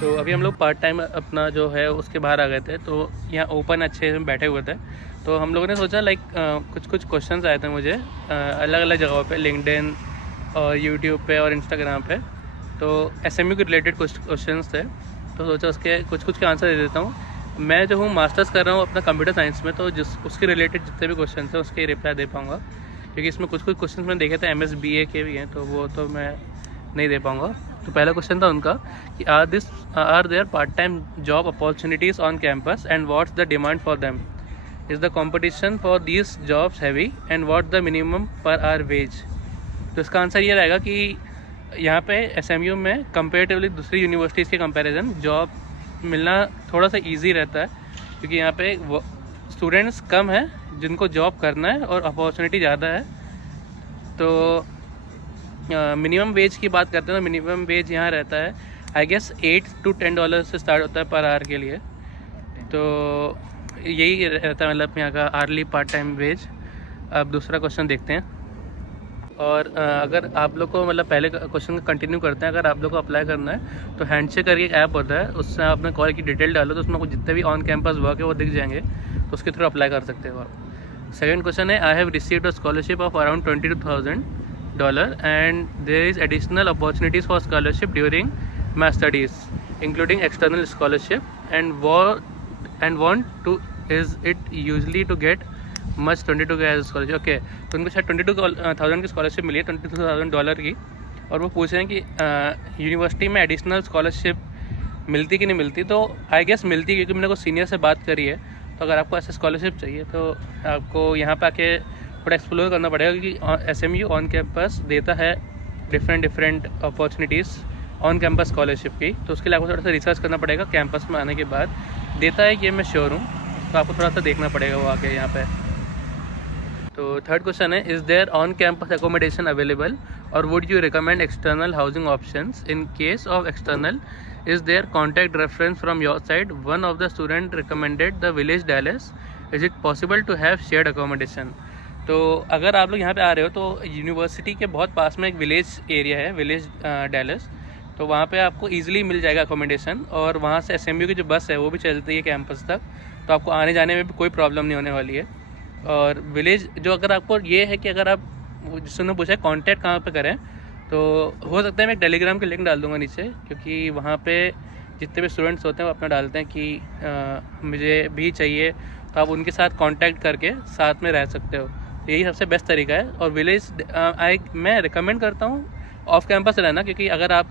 तो अभी हम लोग पार्ट टाइम अपना जो है उसके बाहर आ गए थे, तो यहाँ ओपन अच्छे से बैठे हुए थे। तो हम लोगों ने सोचा लाइक कुछ क्वेश्चंस आए थे मुझे अलग अलग जगहों पे, लिंक्डइन और यूट्यूब पे और इंस्टाग्राम पे। तो एसएमयू के रिलेटेड कुछ क्वेश्चंस थे, तो सोचा उसके कुछ के आंसर दे देता हूँ। मैं जो हूँ मास्टर्स कर रहा हूँ अपना कंप्यूटर साइंस में, तो जिस उसके रिलेटेड जितने भी क्वेश्चन हैं उसके रिप्लाई दे पाऊँगा, क्योंकि इसमें कुछ क्वेश्चन मैंने देखे थे MSBA के भी हैं, तो वो तो मैं नहीं दे पाऊँगा। तो पहला क्वेश्चन था उनका कि are there part time job opportunities on campus and what's the demand for them, is the competition for these jobs heavy and what the minimum per hour wage. तो इसका आंसर ये रहेगा कि यहाँ पे SMU में कंपेरेटिवली दूसरी universities के कंपैरिजन जॉब मिलना थोड़ा सा इजी रहता है, क्योंकि यहाँ पे स्टूडेंट्स कम हैं जिनको जॉब करना है और अपॉर्चुनिटी ज़्यादा है। तो मिनिमम वेज की बात करते हैं तो मिनिमम वेज यहाँ रहता है आई गेस $8 to $10 से स्टार्ट होता है पर आवर के लिए। तो यही रहता है मतलब यहाँ का आर्ली पार्ट टाइम वेज। अब दूसरा क्वेश्चन देखते हैं। और अगर आप लोग को मतलब पहले क्वेश्चन का कंटिन्यू करते हैं, अगर आप लोग को अप्लाई करना है तो हैंडशेक करके एक ऐप होता है, उससे आपने कॉल की डिटेल डालो तो उसमें आपको जितने भी ऑन कैंपस वर्क है वो दिख जाएंगे, तो उसके थ्रू अप्लाई कर सकते हो आप। सेकंड क्वेश्चन है, I have received a scholarship of around $22,000 and there is additional opportunities for scholarship during my studies including external scholarship and want to is it usually to get much 22 का scholarship. Okay, तो उनको शायद 22,000 की scholarship मिली है, $22,000 की, और वो पूछ रहे हैं कि यूनिवर्सिटी में एडिशनल स्कॉलरशिप मिलती कि नहीं मिलती। तो आई गेस मिलती है, क्योंकि मैंने को सीनियर से बात करी है। तो अगर आपको ऐसे स्कॉलरशिप चाहिए तो आपको यहाँ पे आके थोड़ा एक्सप्लोर करना पड़ेगा, क्योंकि SMU ऑन कैंपस देता है different opportunities on campus scholarship की। तो उसके लिए आपको थोड़ा सा रिसर्च करना पड़ेगा, कैंपस में आने के बाद देता है ये मैं श्योर हूँ, तो आपको थोड़ा सा देखना पड़ेगा वो आके यहाँ पे। तो थर्ड क्वेश्चन है, is there on campus accommodation available और would you recommend external housing options in case of external, is there contact reference from your side, one of the student recommended the village Dallas, is it possible to have shared accommodation. तो अगर आप लोग यहाँ पे आ रहे हो तो university के बहुत पास में एक विलेज एरिया है, विलेज डैलस, तो वहाँ पे आपको इजीली मिल जाएगा अकोमोडेशन, और वहाँ से SMU की जो बस है वो भी चलती है कैंपस तक, तो आपको आने जाने में भी कोई प्रॉब्लम नहीं होने वाली है। और विलेज जो, अगर आपको ये है कि अगर आप जिसने पूछा है कॉन्टैक्ट कहाँ पे करें, तो हो सकता है मैं एक टेलीग्राम की लिंक डाल दूँगा नीचे, क्योंकि वहाँ पे जितने भी स्टूडेंट्स होते हैं वो अपना डालते हैं कि मुझे भी चाहिए, तो आप उनके साथ कांटेक्ट करके साथ में रह सकते हो। यही सबसे बेस्ट तरीका है। और विलेज मैं रिकमेंड करता हूँ ऑफ कैंपस रहना, क्योंकि अगर आप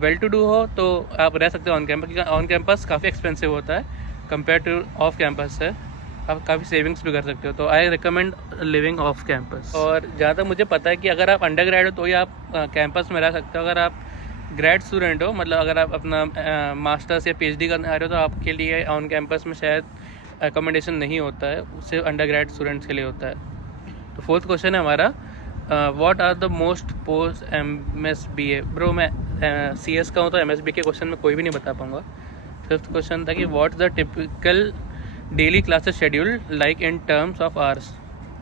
वेल टू डू हो तो आप रह सकते हो ऑन कैंपस, क्योंकि ऑन कैंपस काफ़ी एक्सपेंसिव होता है कंपेयर टू ऑफ कैंपस से, आप काफ़ी सेविंग्स भी कर सकते हो। तो I recommend living off campus. और जहाँ तक मुझे पता है कि अगर आप अंडर ग्रेड हो तो ही आप कैंपस में रह सकते हो। अगर आप ग्रेड स्टूडेंट हो, मतलब अगर आप अपना मास्टर्स या PhD करने आ रहे हो, तो आपके लिए ऑन कैंपस में शायद अकोमोडेशन नहीं होता है, सिर्फ अंडर ग्रेड स्टूडेंट्स के लिए होता है। तो फोर्थ क्वेश्चन है हमारा, what are the most post MSBA। Bro मैं CS का हूँ, तो MSBA के क्वेश्चन में कोई भी नहीं बता पाऊँगा। फिफ्थ क्वेश्चन था कि what's the typical daily classes schedule like in terms of hours.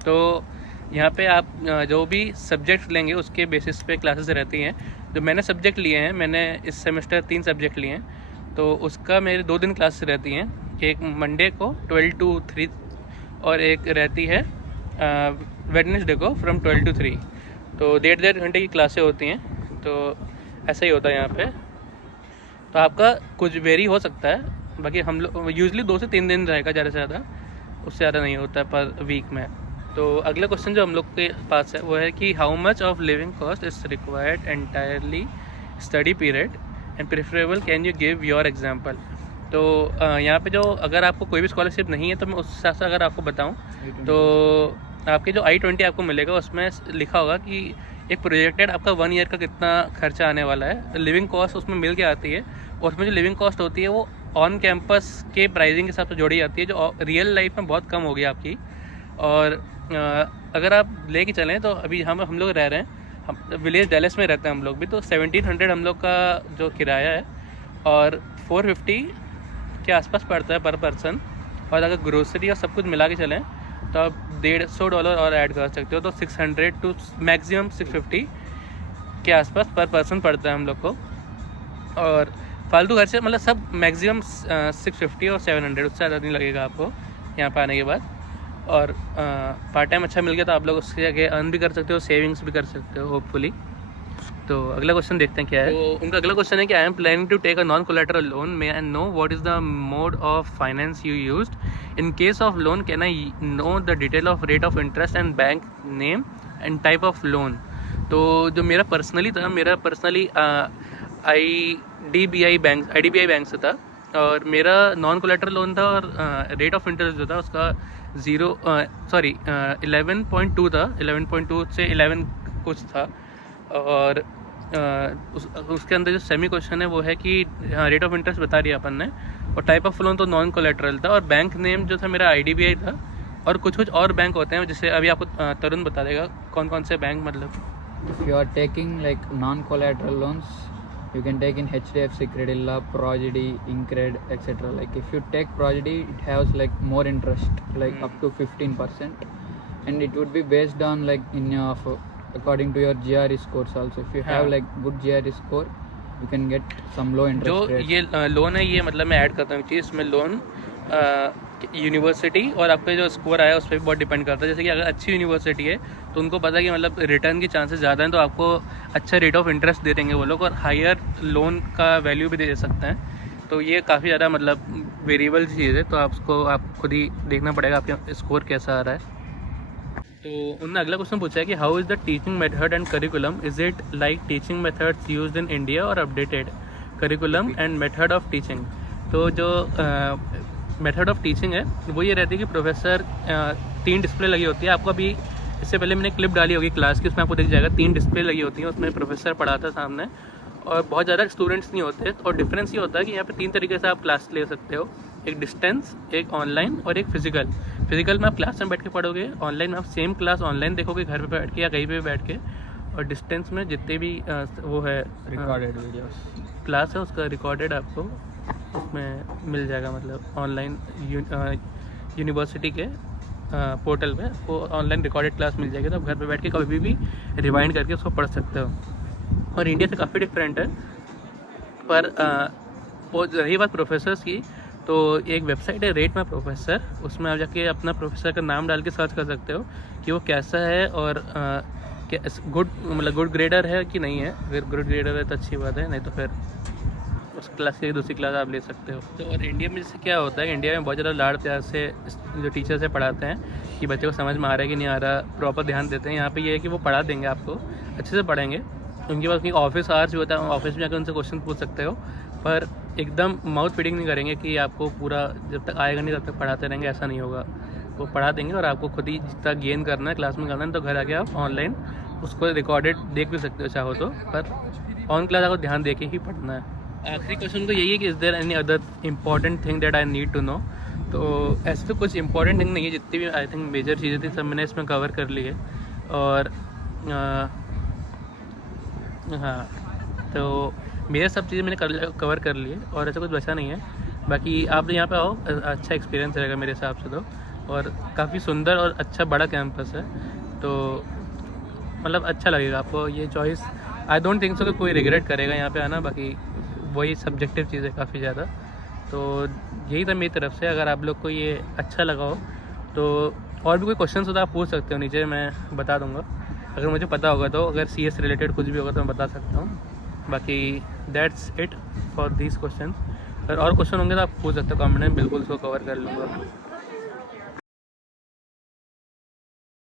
तो यहाँ पे आप जो भी सब्जेक्ट लेंगे उसके बेसिस पे क्लासेस रहती हैं। जो मैंने सब्जेक्ट लिए हैं, मैंने इस सेमेस्टर 3 सब्जेक्ट लिए हैं, तो उसका मेरे 2 दिन क्लासेस रहती हैं, एक मंडे को 12 to 3 और एक रहती है वेडनेसडे को फ्रॉम 12 to 3। तो 1.5 घंटे की क्लासें होती हैं। तो ऐसा ही होता है यहाँ पे। तो आपका कुछ वेरी हो सकता है, बाकी हम लोग यूजली 2 से 3 दिन रहेगा ज़्यादा से ज़्यादा, उससे ज़्यादा नहीं होता है पर वीक में। तो अगला क्वेश्चन जो हम लोग के पास है वो है कि how much of living cost is required entirely study period and preferable, can you give your example. तो यहाँ पे जो अगर आपको कोई भी स्कॉलरशिप नहीं है तो मैं उस हिसाब से अगर आपको बताऊँ तो आपके जो I-20 आपको मिलेगा उसमें लिखा होगा कि एक प्रोजेक्टेड आपका 1 ईयर का कितना खर्चा आने वाला है। लिविंग कॉस्ट उसमें मिल के आती है, और उसमें जो लिविंग कॉस्ट होती है वो ऑन कैंपस के प्राइसिंग के हिसाब से जोड़ी जाती है, जो रियल लाइफ में बहुत कम होगी आपकी। और अगर आप लेके चलें तो अभी हम लोग रह रहे हैं, हम विलेज डैलस में रहते हैं हम लोग भी, तो 1700 हम लोग का जो किराया है, और 450 के आसपास पड़ता है पर पर्सन। और अगर ग्रोसरी और सब कुछ मिला के चलें तो आप $150 और ऐड कर सकते हो, तो 600 to मैक्सिमम 650 के आसपास पर पर्सन पड़ता है हम लोग को। और फालतू खर्चे मतलब सब मैक्सिमम 650 और 700, उससे ज़्यादा नहीं लगेगा आपको यहाँ पे आने के बाद। और पार्ट टाइम अच्छा मिल गया तो आप लोग उसके आगे अर्न भी कर सकते हो, सेविंग्स भी कर सकते हो होपफुली। तो अगला क्वेश्चन देखते हैं क्या है। तो उनका अगला क्वेश्चन है कि I am planning to take a non collateral loan, may I know what is the mode of finance you used, in case of loan can I know the detail of rate of interest and bank name and type of loan. तो जो मेरा personally IDBI bank से था, और मेरा non collateral loan था, और rate of interest जो था उसका 11.2 था, 11.2 से 11 कुछ था। और उसके अंदर जो सेमी क्वेश्चन है वो है कि रेट ऑफ इंटरेस्ट बता दिया अपन ने, और टाइप ऑफ लोन तो नॉन कोलैटरल था, और बैंक नेम जो था मेरा IDBI था, और कुछ और बैंक होते हैं जैसे अभी आपको तरुण बता देगा कौन कौन से बैंक। मतलब if you are taking like non-collateral loans, you can take in HDFC, Credila, Prodigy, Incred, etc. Like if you take Prodigy, it has like more interest, like up to 15%, and it would be based on like in your according to your GRE scores also. If you have like good GRE score, you can get some low interest rate. जो ये loan है, ये मतलब मैं add करता हूँ चीज़, इसमें loan university और आपका जो स्कोर आया उस पर भी बहुत डिपेंड करता है। जैसे कि अगर अच्छी यूनिवर्सिटी है तो उनको पता है कि मतलब रिटर्न के चांसेस ज़्यादा हैं, तो आपको अच्छा रेट ऑफ इंटरेस्ट दे देंगे वो लोग, और हायर लोन का वैल्यू भी दे सकते हैं। तो ये काफ़ी ज़्यादा मतलब वेरिएबल चीज़ है, तो आप खुद ही देखना पड़ेगा आपका स्कोर कैसा आ रहा है। तो उन्होंने अगला क्वेश्चन पूछा है कि how is the teaching method and curriculum, is it like teaching methods used in India और updated curriculum and method of teaching. तो जो मेथड ऑफ टीचिंग है वो ये रहती है कि प्रोफेसर 3 डिस्प्ले लगी होती है। आपको अभी इससे पहले मैंने क्लिप डाली होगी क्लास की, उसमें आपको दिख जाएगा 3 डिस्प्ले लगी होती हैं, उसमें प्रोफेसर पढ़ाता है सामने, और बहुत ज़्यादा स्टूडेंट्स नहीं होते। और डिफरेंस ये होता है कि यहाँ पे 3 तरीके से आप क्लास ले सकते हो, एक डिस्टेंस, एक ऑनलाइन और एक फिजिकल में आप क्लास में बैठ के पढ़ोगे, ऑनलाइन में आप सेम क्लास ऑनलाइन देखोगे घर पे बैठ के या कहीं पे बैठ के, और डिस्टेंस में जितने भी वो है रिकॉर्डेड वीडियोस क्लास है उसका रिकॉर्डेड आपको उसमें मिल जाएगा, मतलब ऑनलाइन यूनिवर्सिटी के पोर्टल पे वो ऑनलाइन रिकॉर्डेड क्लास मिल जाएगी, तो आप घर पे बैठ के कभी भी रिवाइंड करके उसको पढ़ सकते हो। और इंडिया से काफ़ी डिफरेंट है। पर वो रही बात प्रोफेसर्स की, तो एक वेबसाइट है रेट माई प्रोफेसर, उसमें आप जाके अपना प्रोफेसर का नाम डाल के सर्च कर सकते हो कि वो कैसा है, और गुड ग्रेडर है कि नहीं है। अगर गुड ग्रेडर है तो अच्छी बात है, नहीं तो फिर उस क्लास की दूसरी क्लास आप ले सकते हो। तो और इंडिया में जैसे क्या होता है, इंडिया में बहुत ज़्यादा लाड़ प्यार से जो टीचर से पढ़ाते हैं कि बच्चे को समझ में आ रहा है कि नहीं आ रहा, प्रॉपर ध्यान देते हैं। यहाँ पे ये है कि वो पढ़ा देंगे, आपको अच्छे से पढ़ाएंगे। उनके पास ऑफिस आवर्स भी होता है, ऑफिस में जाकर उनसे क्वेश्चन पूछ सकते हो, पर एकदम माउथ फीडिंग नहीं करेंगे कि आपको पूरा जब तक आएगा नहीं तब तक पढ़ाते रहेंगे, ऐसा नहीं होगा। वो पढ़ा देंगे और आपको खुद ही जितना गेन करना है क्लास में करना है, तो घर आके आप ऑनलाइन उसको रिकॉर्डेड देख भी सकते हो चाहो तो, पर ऑन क्लास आपको ध्यान दे के ही पढ़ना है। आखिरी क्वेश्चन तो यही है कि is there any other important thing that I need to know. तो ऐसे तो कुछ इंपॉर्टेंट थिंग नहीं है, जितनी भी आई थिंक मेजर चीज़ें थी सब मैंने इसमें कवर कर ली है। और हाँ, तो मेरे सब चीज़ें मैंने कवर कर ली है, और ऐसा कुछ बचा नहीं है। बाकी आप यहाँ पे आओ, अच्छा एक्सपीरियंस रहेगा मेरे हिसाब से तो, और काफ़ी सुंदर और अच्छा बड़ा कैंपस है, तो मतलब अच्छा लगेगा आपको ये choice. I don't think so कि कोई रिग्रेट करेगा यहाँ पे आना। बाकी वही सब्जेक्टिव चीज़ है काफ़ी ज़्यादा। तो यही था मेरी तरफ से। अगर आप लोग को ये अच्छा लगा हो तो और भी कोई क्वेश्चन हो तो आप पूछ सकते हो नीचे, मैं बता दूँगा अगर मुझे पता होगा तो। अगर CS रिलेटेड कुछ भी होगा तो मैं बता सकता हूँ। बाकी that's it for this question. अगर और क्वेश्चन होंगे तो आप पूछ सकते हो कमेंट में, बिल्कुल उसको कवर कर लूँगा।